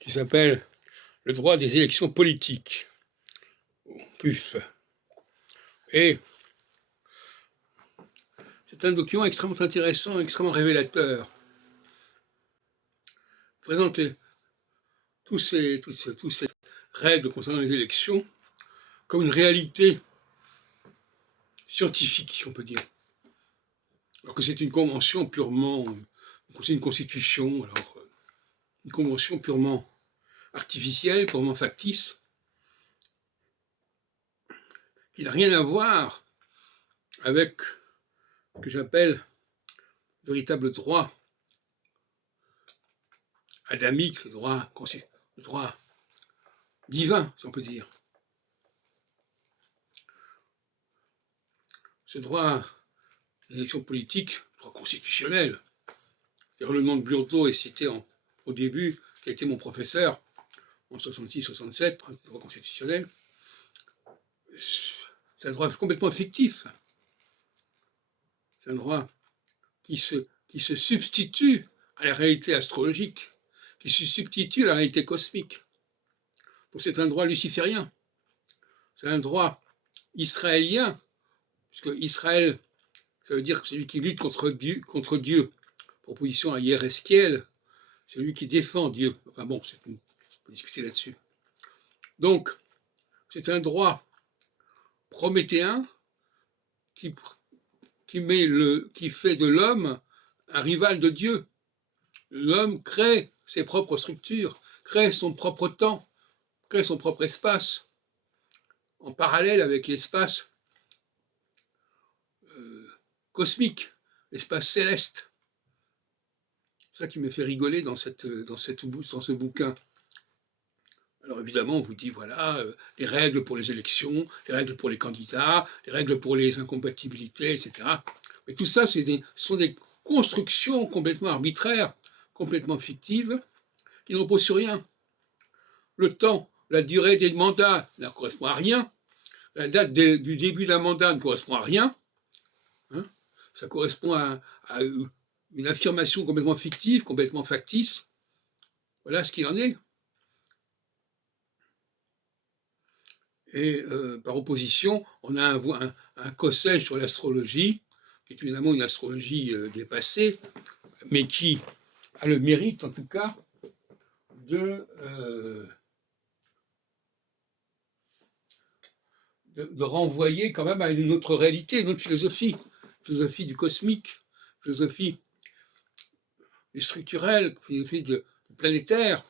qui s'appelle Le droit des élections politiques, PUF. Et c'est un document extrêmement intéressant, extrêmement révélateur. Il présente toutes ces règles concernant les élections comme une réalité scientifique, si on peut dire. Alors que c'est une convention purement, c'est une constitution, alors une convention purement artificielle, purement factice, qui n'a rien à voir avec ce que j'appelle le véritable droit adamique, le droit divin, si on peut dire. Ce droit d'élection politique, droit constitutionnel. Le nom de Burdeau est cité au début, qui a été mon professeur en 66-67, droit constitutionnel. C'est un droit complètement fictif. C'est un droit qui se substitue à la réalité astrologique, qui se substitue à la réalité cosmique. Donc c'est un droit luciférien. C'est un droit israélien, puisque Israël, ça veut dire que c'est celui qui lutte contre Dieu, pour opposition à Yereskiel, c'est lui qui défend Dieu. Enfin bon, on peut discuter là-dessus. Donc, c'est un droit prométhéen qui fait de l'homme un rival de Dieu. L'homme crée ses propres structures, crée son propre temps, crée son propre espace, en parallèle avec l'espace cosmique, l'espace céleste. C'est ça qui me fait rigoler dans ce bouquin. Alors évidemment, on vous dit, voilà, les règles pour les élections, les règles pour les candidats, les règles pour les incompatibilités, etc. Mais tout ça, ce sont des constructions complètement arbitraires, complètement fictives, qui ne reposent sur rien. Le temps, la durée des mandats ne correspond à rien. La date du début d'un mandat ne correspond à rien. Hein, ça correspond à une affirmation complètement fictive, complètement factice. Voilà ce qu'il en est. Et par opposition, on a un conseil sur l'astrologie, qui est évidemment une astrologie dépassée, mais qui a le mérite, en tout cas, de renvoyer quand même à une autre réalité, une autre philosophie du cosmique, philosophie du structurel, philosophie planétaire,